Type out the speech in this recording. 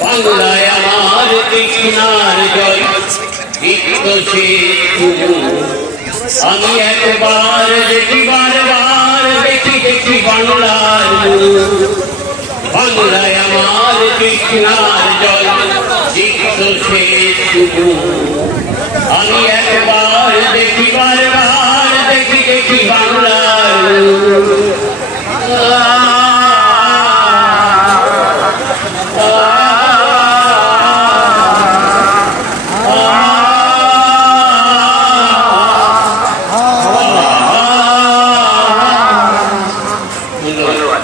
বাংলায় আমার কৃষ্ণার সে আমি একবার দেখি বারবার বাংলার। বাংলায় আমার কৃষ্ণার জল দীপ্ত সে আমি একবার দেখি বারবার দেখি দেখি বাংলার মুখ। ধন্যবাদ